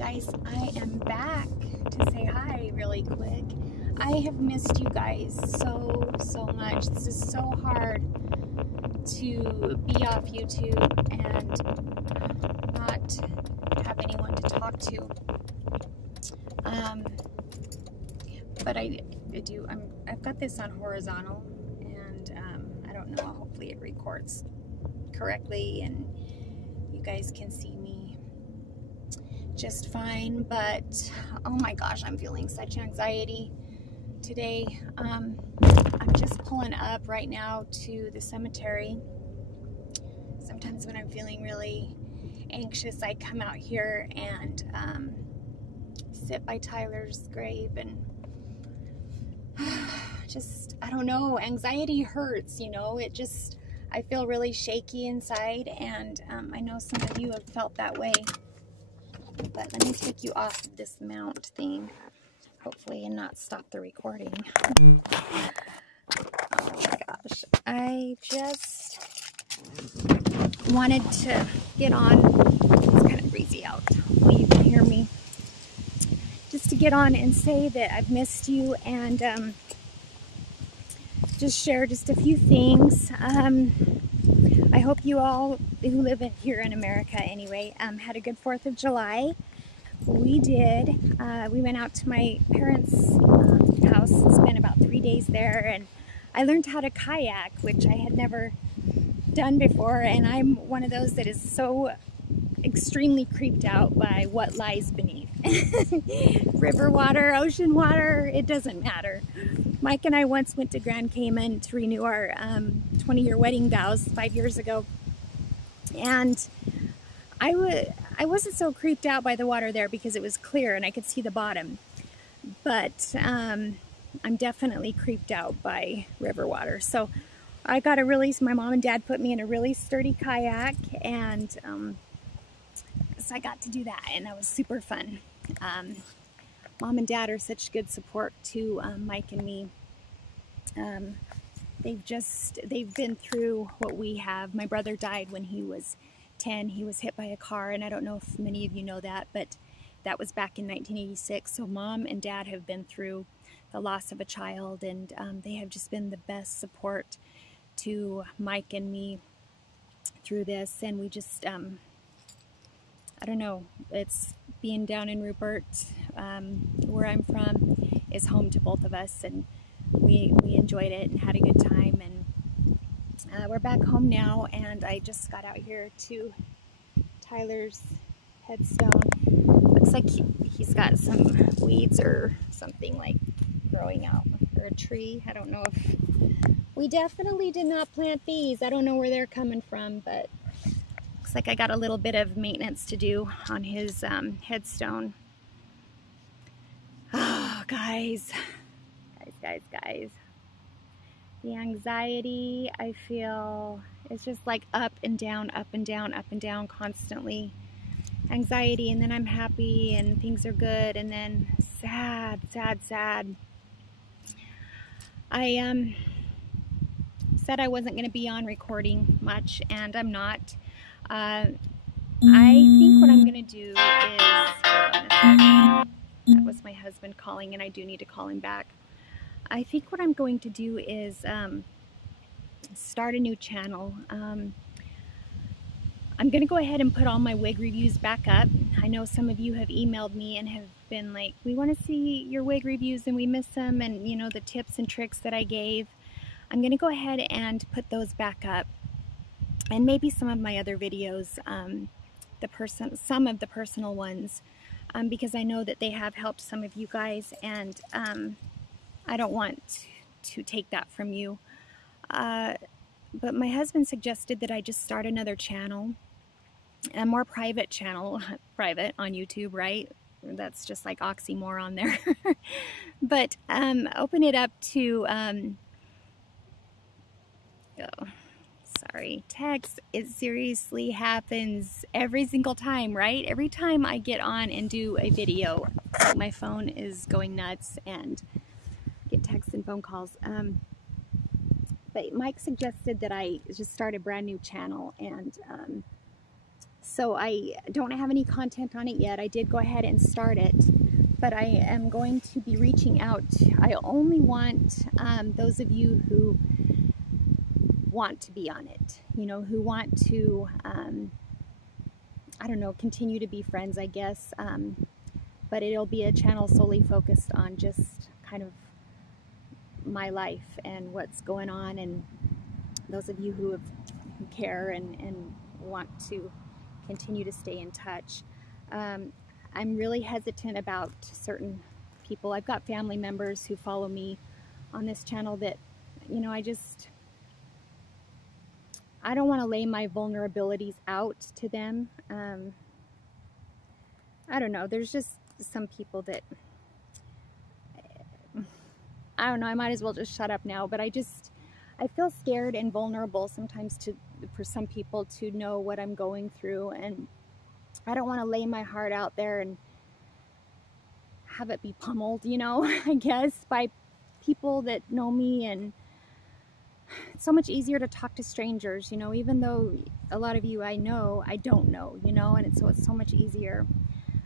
guys, I am back to say hi really quick. I have missed you guys so much. This is so hard to be off YouTube and not have anyone to talk to. But I've got this on horizontal, and I don't know, hopefully it records correctly and you guys can see me just fine. But oh my gosh, I'm feeling such anxiety today. I'm just pulling up right now to the cemetery. Sometimes when I'm feeling really anxious, I come out here and sit by Tyler's grave, and just, I don't know, anxiety hurts, you know. I feel really shaky inside, and I know some of you have felt that way. But let me take you off of this mount thing, hopefully, and not stop the recording. Oh my gosh. I just wanted to get on. It's kind of breezy out. Hopefully you can hear me. Just to get on and say that I've missed you, and just share just a few things. I hope you all who live here in America anyway had a good 4th of July. We did. We went out to my parents' house and spent about 3 days there, and I learned how to kayak, which I had never done before, and I'm one of those that is so extremely creeped out by what lies beneath. River water, ocean water, it doesn't matter. Mike and I once went to Grand Cayman to renew our 20-year wedding vows 5 years ago, and I wasn't so creeped out by the water there because it was clear and I could see the bottom, but I'm definitely creeped out by river water. So I got my mom and dad put me in a really sturdy kayak, and so I got to do that, and that was super fun. Mom and dad are such good support to Mike and me. They've been through what we have. My brother died when he was 10. He was hit by a car, and I don't know if many of you know that, but that was back in 1986. So Mom and Dad have been through the loss of a child, and they have just been the best support to Mike and me through this. And we just, I don't know, it's being down in Rupert, where I'm from, is home to both of us, and we enjoyed it and had a good time. And we're back home now, and I just got out here to Tyler's headstone. Looks like he's got some weeds or something like growing out, or a tree. I don't know if... We definitely did not plant these. I don't know where they're coming from, but looks like I got a little bit of maintenance to do on his headstone. Oh, guys. Guys. The anxiety I feel is just like up and down constantly. Anxiety, and then I'm happy and things are good, and then sad. I said I wasn't going to be on recording much, and I'm not. I think what I'm going to do is... Hold on a second. That was my husband calling, and I do need to call him back. I think what I'm going to do is start a new channel. I'm going to go ahead and put all my wig reviews back up. I know some of you have emailed me and have been like, we want to see your wig reviews and we miss them, and you know, the tips and tricks that I gave. I'm going to go ahead and put those back up, and maybe some of my other videos, some of the personal ones, because I know that they have helped some of you guys, and I don't want to take that from you. But my husband suggested that I just start another channel, a more private channel, private on YouTube, right? That's just like oxymoron there. But open it up to, text. It seriously happens every single time, right? Every time I get on and do a video, my phone is going nuts and get texts and phone calls. But Mike suggested that I just start a brand new channel and So I don't have any content on it yet. I did go ahead and start it, but I am going to be reaching out. I only want those of you who want to be on it, you know, who want to, I don't know, continue to be friends, I guess. But it'll be a channel solely focused on just kind of my life and what's going on, and those of you who care and want to continue to stay in touch. I'm really hesitant about certain people. I've got family members who follow me on this channel that, you know, I don't want to lay my vulnerabilities out to them. I don't know, there's just some people that, I don't know, I might as well just shut up now, but I feel scared and vulnerable sometimes for some people to know what I'm going through, and I don't want to lay my heart out there and have it be pummeled, you know, I guess, by people that know me. And it's so much easier to talk to strangers, you know, even though a lot of you I know, I don't know, you know, and so it's so much easier.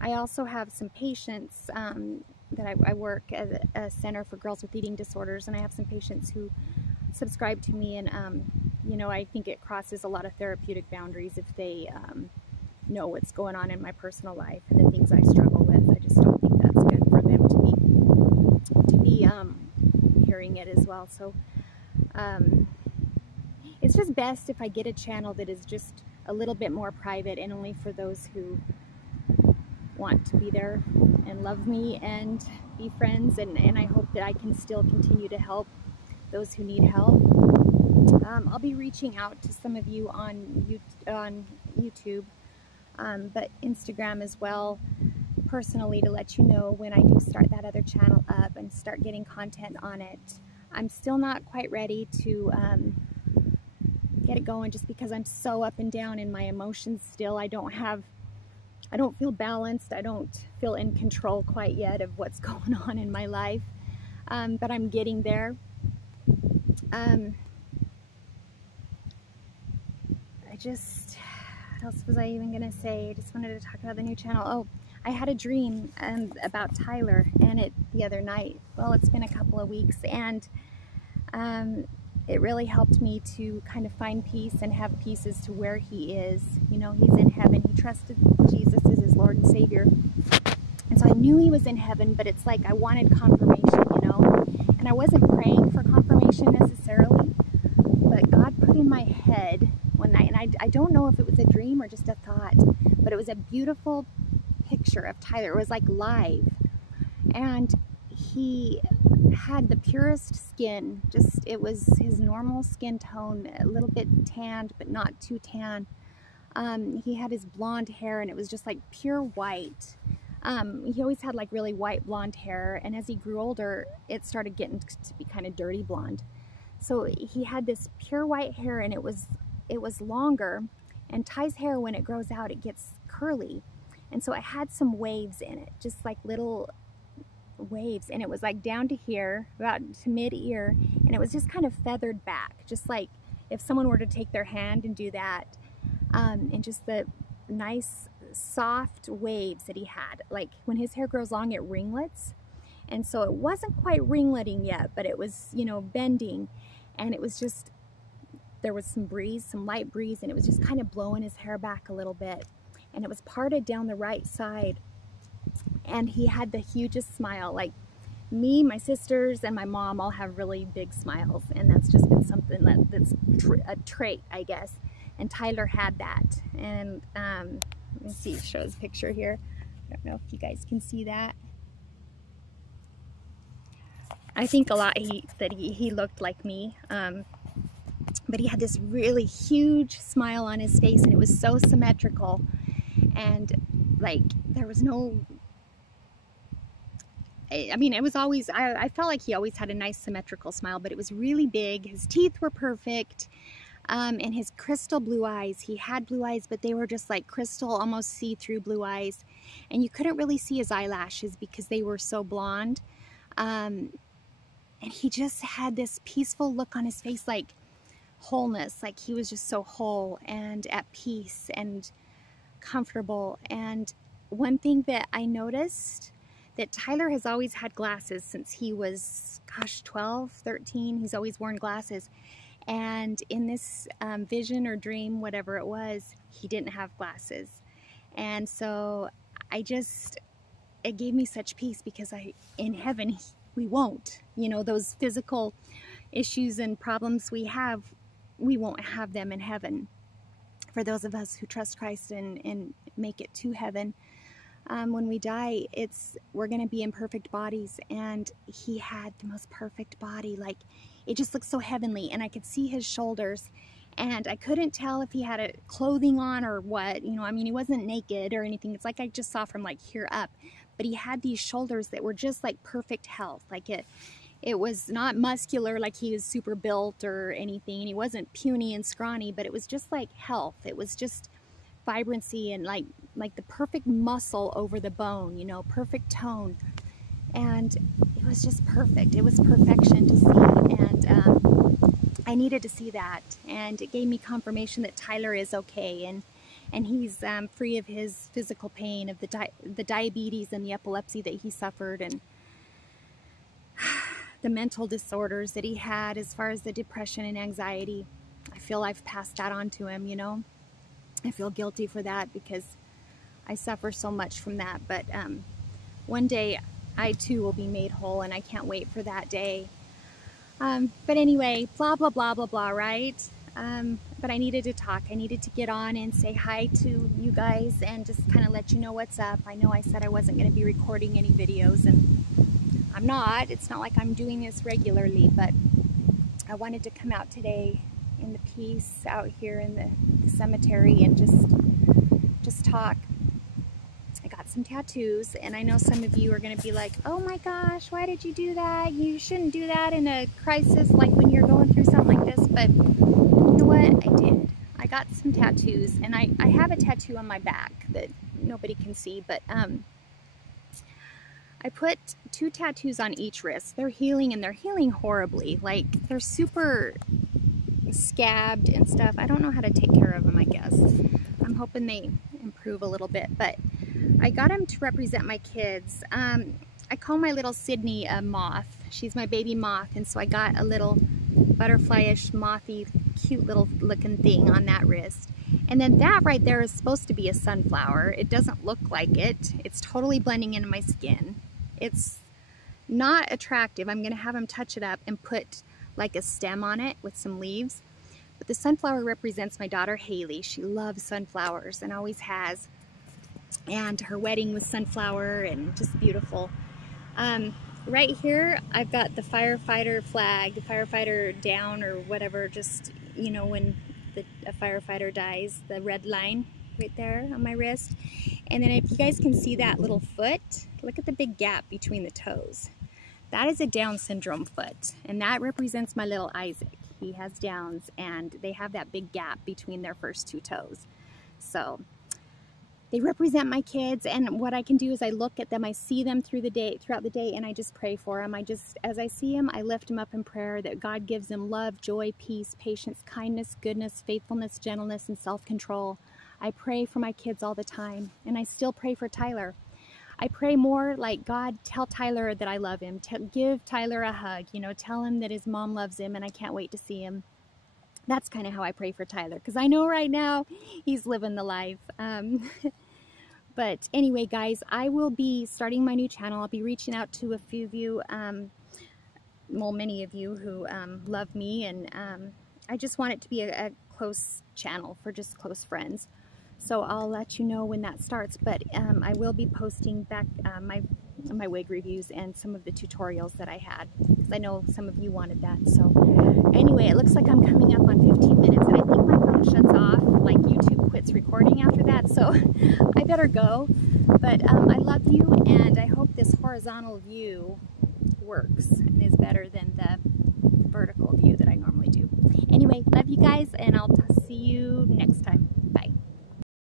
I also have some patients that I work at a center for girls with eating disorders, and I have some patients who subscribe to me, and you know, I think it crosses a lot of therapeutic boundaries if they know what's going on in my personal life and the things I struggle with. I just don't think that's good for them to be hearing it as well. So it's just best if I get a channel that is just a little bit more private and only for those who want to be there and love me and be friends, and I hope that I can still continue to help those who need help. I'll be reaching out to some of you on YouTube, but Instagram as well, personally, to let you know when I do start that other channel up and start getting content on it. I'm still not quite ready to get it going, just because I'm so up and down in my emotions still. I don't feel balanced. I don't feel in control quite yet of what's going on in my life, but I'm getting there. What else was I even gonna say? I just wanted to talk about the new channel. Oh, I had a dream about Tyler, and the other night. Well, it's been a couple of weeks, and it really helped me to kind of find peace and have peace as to where he is. You know, he's in heaven. He trusted Jesus as his Lord and Savior. And so I knew he was in heaven, but it's like I wanted confirmation, you know. And I wasn't praying for confirmation necessarily, but God put in my head one night, and I don't know if it was a dream or just a thought, but it was a beautiful picture of Tyler. It was like live. And he had the purest skin, it was his normal skin tone, a little bit tanned, but not too tan. He had his blonde hair, and it was just like pure white. He always had like really white blonde hair, and as he grew older, it started getting to be kind of dirty blonde. So he had this pure white hair, and it was longer, and Ty's hair, when it grows out, it gets curly. And so it had some waves in it, just like little waves, and it was like down to here, about to mid-ear, and it was just kind of feathered back, just like if someone were to take their hand and do that, and just the nice soft waves that he had. Like when his hair grows long, it ringlets, and so it wasn't quite ringleting yet, but it was, you know, bending, and it was just, there was some breeze, some light breeze, and it was just kind of blowing his hair back a little bit, and it was parted down the right side. And he had the hugest smile. Like me, my sisters, and my mom all have really big smiles, and that's just been something that's a trait, I guess. And Tyler had that. And let me see, show his picture here. I don't know if you guys can see that. I think a lot that he looked like me, but he had this really huge smile on his face, and it was so symmetrical, and like there was no, I mean, it was always, I felt like he always had a nice symmetrical smile, but it was really big. His teeth were perfect, and his crystal blue eyes. He had blue eyes, but they were just like crystal, almost see-through blue eyes, and you couldn't really see his eyelashes because they were so blonde. And he just had this peaceful look on his face, like wholeness, like he was just so whole and at peace. And comfortable. And one thing that I noticed, that Tyler has always had glasses since he was, gosh, 12, 13. He's always worn glasses. And in this vision or dream, whatever it was, he didn't have glasses. And so it gave me such peace, because in heaven, we won't. You know, those physical issues and problems we have, we won't have them in heaven. For those of us who trust Christ and make it to heaven, when we die, we're going to be in perfect bodies. And he had the most perfect body. Like, it just looked so heavenly. And I could see his shoulders. And I couldn't tell if he had a clothing on or what. You know, I mean, he wasn't naked or anything. It's like I just saw from like here up. But he had these shoulders that were just like perfect health. Like it was not muscular, like he was super built or anything. And he wasn't puny and scrawny, but it was just like health. It was just vibrancy and like the perfect muscle over the bone, you know, perfect tone. And it was just perfect. It was perfection to see. And I needed to see that. And it gave me confirmation that Tyler is okay. And he's free of his physical pain, of the diabetes and the epilepsy that he suffered, and the mental disorders that he had as far as the depression and anxiety. I feel I've passed that on to him, you know. I feel guilty for that because I suffer so much from that. But one day I too will be made whole, and I can't wait for that day. But anyway, blah, blah, blah, blah, blah, right? But I needed to talk. I needed to get on and say hi to you guys and just kind of let you know what's up. I know I said I wasn't going to be recording any videos, and I'm not. It's not like I'm doing this regularly, but I wanted to come out today in the peace out here in the cemetery and just talk. I got some tattoos, and I know some of you are going to be like, oh my gosh, why did you do that? You shouldn't do that in a crisis, like when you're going through something like this. But you know what? I did. I got some tattoos, and I have a tattoo on my back that nobody can see, but I put 2 tattoos on each wrist. They're healing, and they're healing horribly. Like, they're super scabbed and stuff. I don't know how to take care of them, I guess. I'm hoping they improve a little bit, but I got them to represent my kids. I call my little Sydney a moth. She's my baby moth, and so I got a little butterfly-ish, mothy, cute little looking thing on that wrist. And then that right there is supposed to be a sunflower. It doesn't look like it. It's totally blending into my skin. It's not attractive. I'm gonna have them touch it up and put like a stem on it with some leaves. But the sunflower represents my daughter Haley. She loves sunflowers and always has. And her wedding was sunflower and just beautiful. Right here, I've got the firefighter flag, the firefighter down or whatever, just, you know, when a firefighter dies, the red line right there on my wrist. And then if you guys can see that little foot, look at the big gap between the toes. That is a Down syndrome foot, and that represents my little Isaac. He has Downs, and they have that big gap between their first 2 toes. So they represent my kids, and what I can do is I look at them, I see them throughout the day, and I just pray for them. As I see them, I lift them up in prayer that God gives them love, joy, peace, patience, kindness, goodness, faithfulness, gentleness, and self-control. I pray for my kids all the time, and I still pray for Tyler. I pray more like, God, tell Tyler that I love him. Give Tyler a hug, you know, tell him that his mom loves him and I can't wait to see him. That's kind of how I pray for Tyler, because I know right now he's living the life. But anyway, guys, I will be starting my new channel. I'll be reaching out to a few of you, well, many of you who love me, and I just want it to be a close channel for just close friends. So I'll let you know when that starts, but I will be posting back my wig reviews and some of the tutorials that I had, because I know some of you wanted that. So anyway, it looks like I'm coming up on 15 minutes, and I think my phone shuts off, like YouTube quits recording after that, so I better go. But I love you, and I hope this horizontal view works and is better than the vertical view that I normally do. Anyway, love you guys, and I'll see you next time.